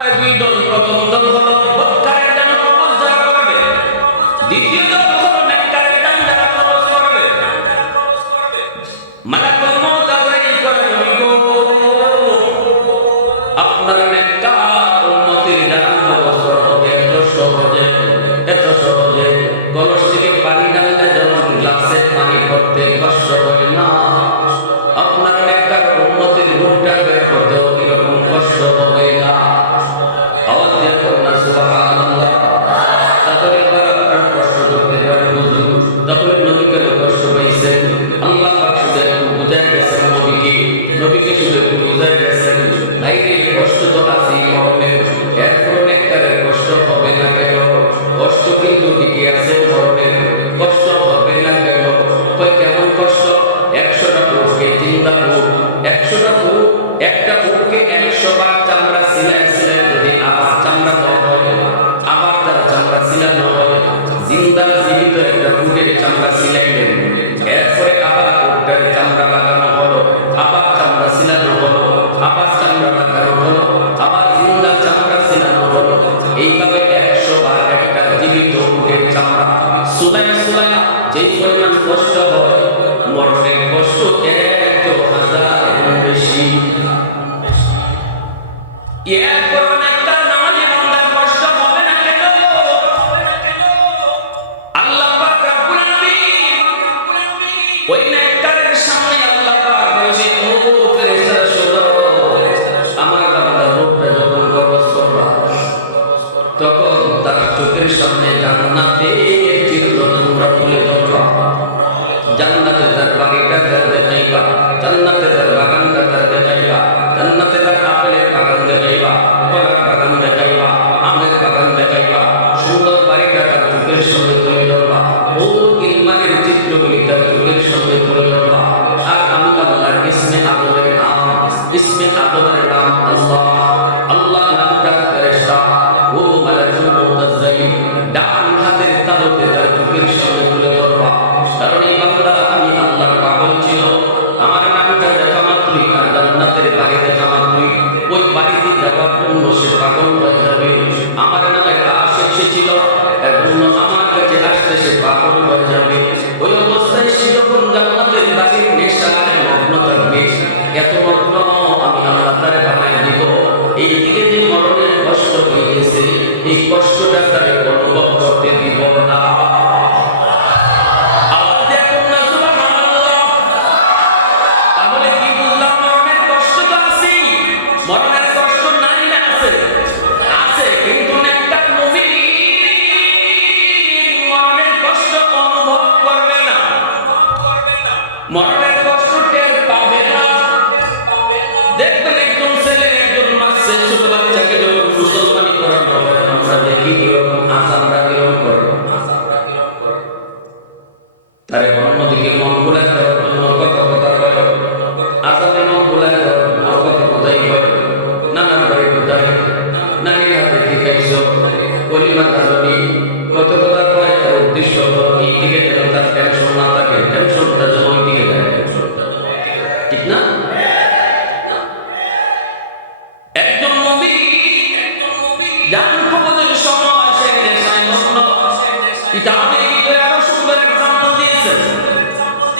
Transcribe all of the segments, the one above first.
দুই দল প্রথম দল হল হত্যার জন্য দ্বিতীয় জান্নাতের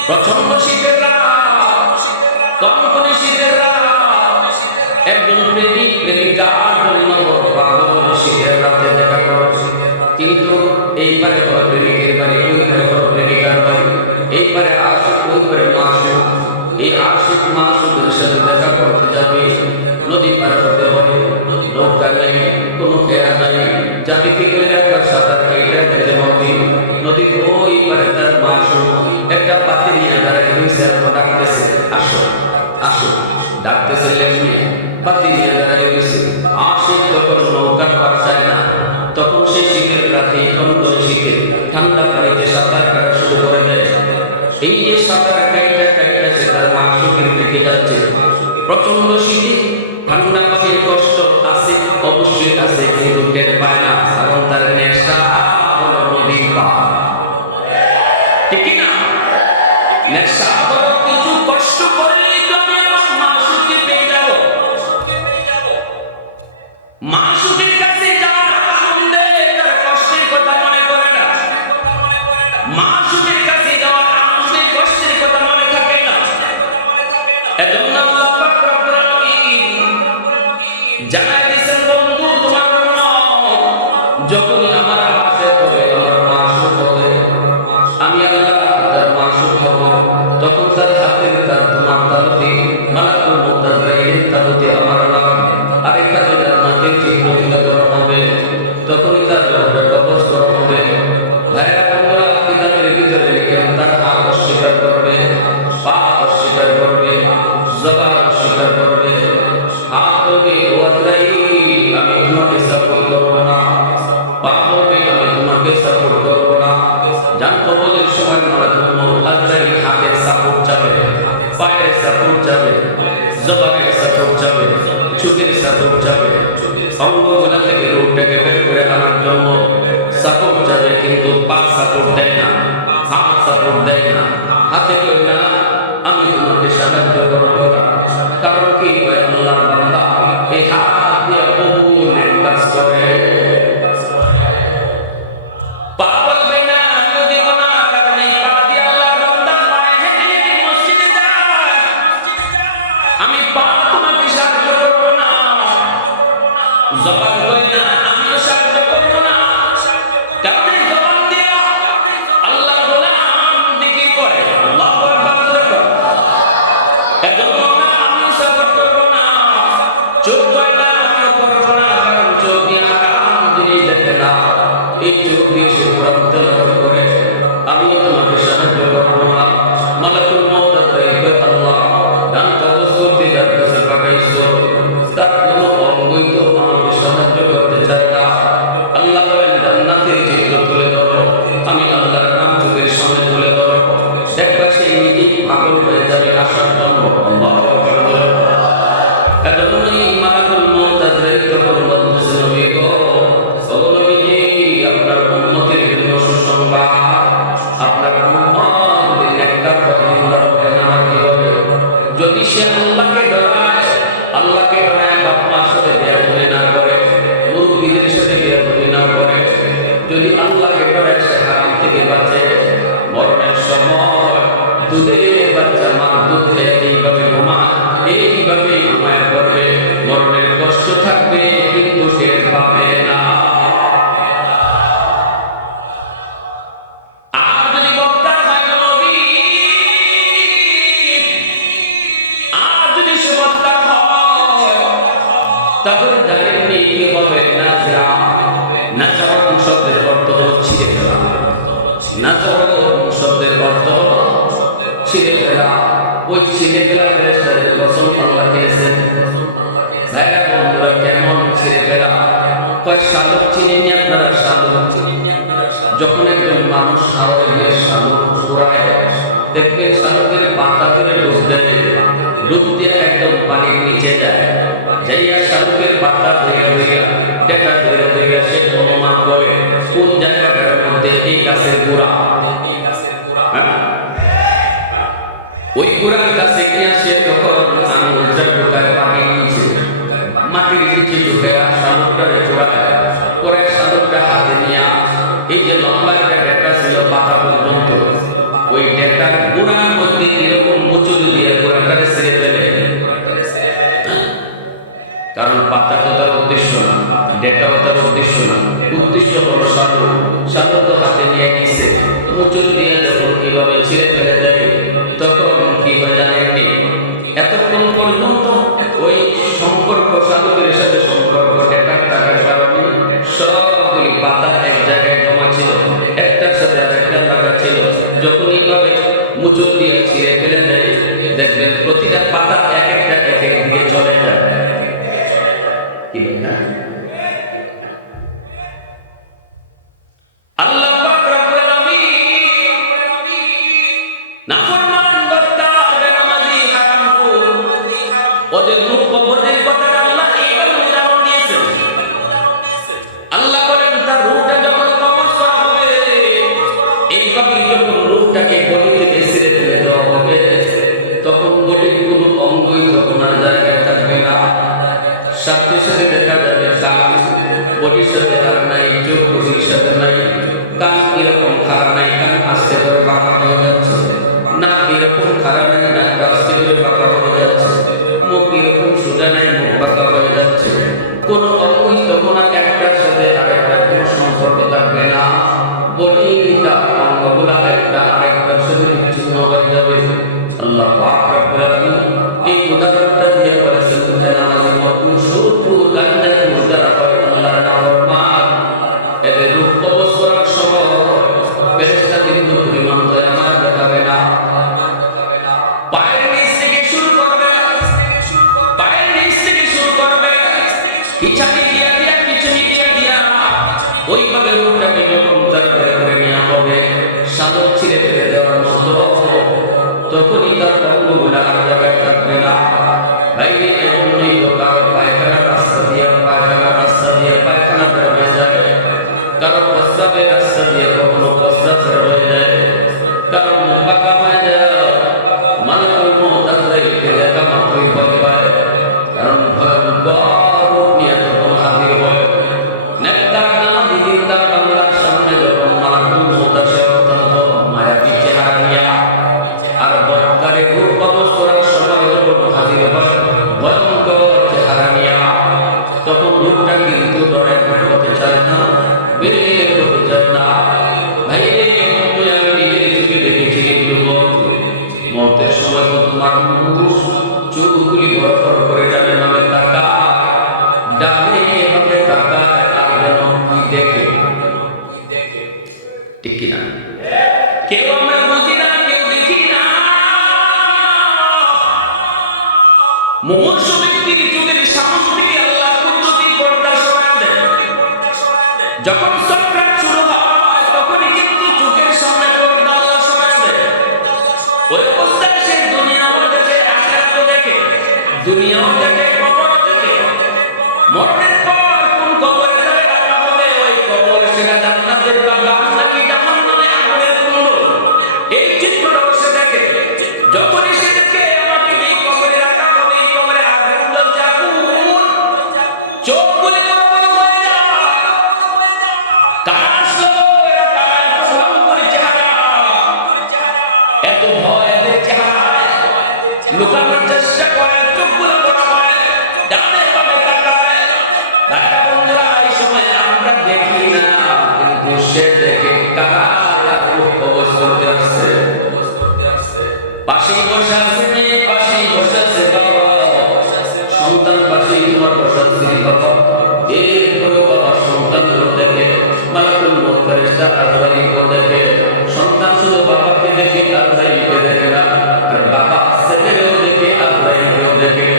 প্রচণ্ড শীতের রাত কনকনে শীতের রাত। একজন প্রেমিক, প্রেমিকা জন্য পাগল শীতের রাতে দেখা করো। কিন্তু এইবারে হলো প্রেমিকের বাড়ি ওইবারে হলো প্রেমিকার বাড়ি, এইবারে আশুক ওইবারে মাসুক এই আশুক মাসুকের সাথে দেখা করতে যাবে। নদী পার করতে হবে, নৌকা নেই, কোনো খেয়া নাই। যাতে কি করে একটা সাঁতার কেটে যেতে হবে নদী যখন নৌকায় পার যায় না। তখন সে শীতের রাতে অন্ত শীতে ঠান্ডা পানিতে সাঁতার কাটা শুরু করে দেয়। এই যে সাঁতার কাইটা কাইটা সে তার মা শুকের দিকে যাচ্ছে। প্রচণ্ড শীতে ঠান্ডা পানির কষ্ট আছে, অবশ্যই আছে, কিন্তু টের পায় না। কারণ তার নেশা predict to be Yeah. তখন জানেননি কি হবে? নাজরা নাজরণ শব্দের অর্থ হল ছিঁড়ে ফেলা। নাজরণ শব্দের অর্থ হল ছিঁড়ে ফেলা। ওই ছিঁড়ে ফেলা ফেরেস্তাদের কসম আল্লাহ খেয়েছেন কেমন ছিঁড়ে ফেলা? কয়, শালক চিনেনি আপনারা? শালক যখন একজন মানুষ সারে দিয়ে শালক ঘুরায় দেখবে শালকের পাতা ধরে ডুব দেয়। ডুব দিয়ে একদম পানির নিচে যায়। যাইয়া সারুকের পাতা ধরিয়া ধরিয়া টেকা ধরিয়া ধরিয়া সে অনুমান করে, কোন জায়গাটার মধ্যে এই গাছের গোড়া? উদ্দেশ্য না ডেটাও উদ্দেশ্য না, উদ্দেশ্য হলো সাধু। সাধু তো হাতে নিয়ে গেছে দিয়ে যখন ফেলে যাবে তখন কি জানেননি এতক্ষণ পর্যন্ত ওই সম্পর্ক সাধুকের সাথে সম্পর্ক ডেটার টাকার কারণে সবগুলি পাতা এক জায়গায় জমা ছিল, একটার সাথে আর একটা টাকা ছিল। যখন এইভাবে মুচুর দিয়ে উটটাকে গলি থেকে ছেড়ে ফেলে দেওয়া হবে। তখন গলির কোনো অঙ্গই তখন আর জায়গায় থাকবে না। সাথে সাথে দেখা যাবে কান, বডির সাথে তার নাই, চোখ বডির সাথে নাই, কান এরকম খারাপ নাই, কান আস্তে করে বাঁকা হয়ে যাচ্ছে। না এরকম খারাপ নাই না আস্তে করে বাঁকা হয়ে যাচ্ছে। মুখ এরকম তোমার চোখগুলি বড় বড় করে যাবে। পাশেই বসে আছে মেয়ে পাশেই বসে আছে বাবা। সন্তান পাশেই তোমার বসে আছে বাবা। এরপরে বাবা সন্তান দেখে, মালাকুল মুখতারেশা আজরাইল দেখে। সন্তান শুধু বাবাকে দেখে, আজরাইলকে দেখে না, আর বাবা ছেলেকেও দেখে, আজরাইলকেও দেখে।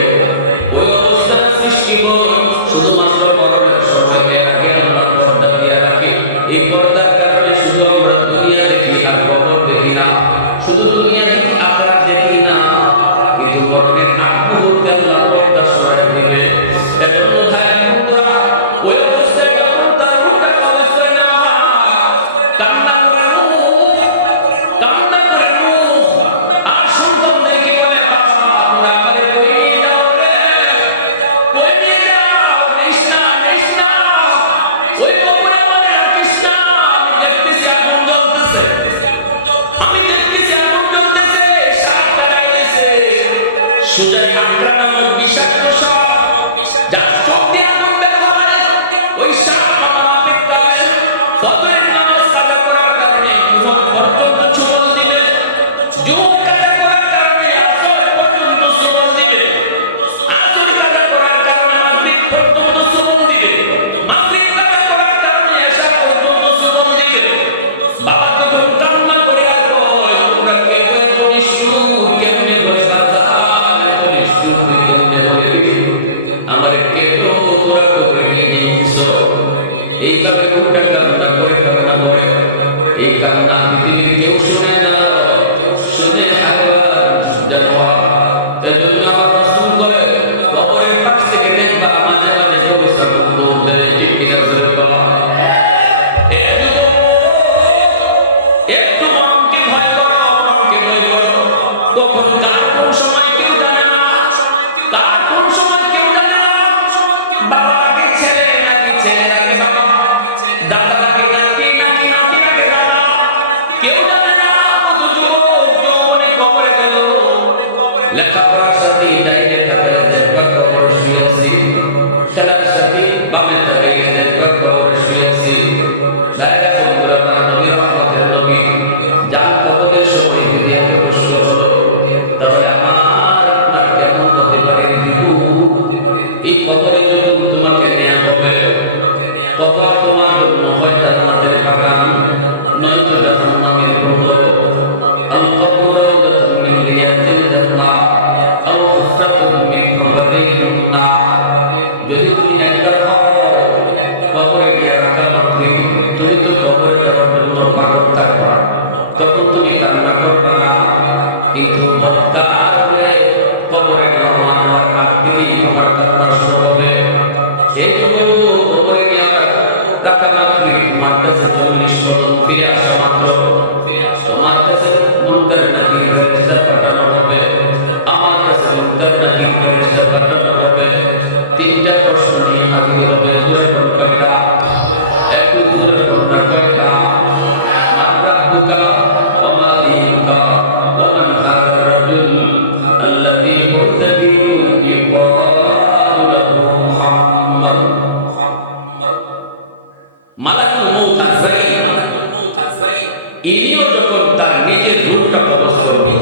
থেকে রোগটা প্রকাশ করবে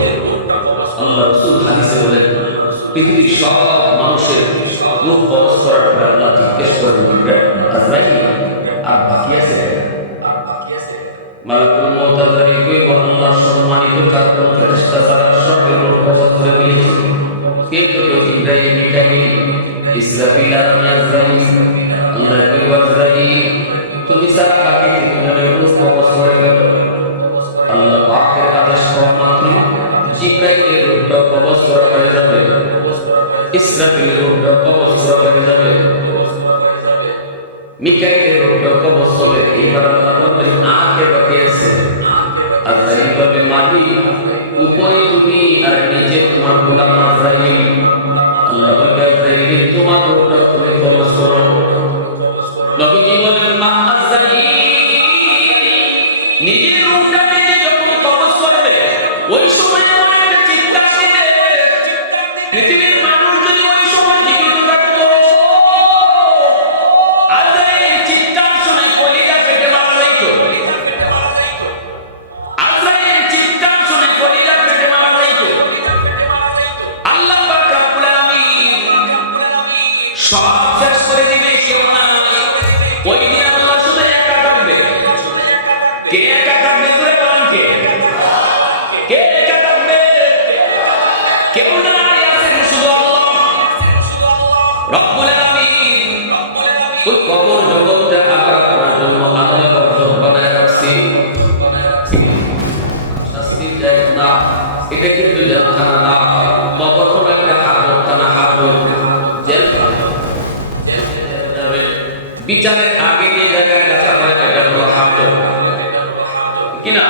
আল্লাহ রসুল হাদিসে বলেন, পৃথিবীর সব মানুষের রোগ প্রকাশ করার পরে আল্লাহ জিজ্ঞেস করেন ইসরাফিলের কবর সুরা হয়ে যাবে। মিকাইল মিজানের আগে যে জায়গায় লেখা হয় এটা হলো হামদ কিনা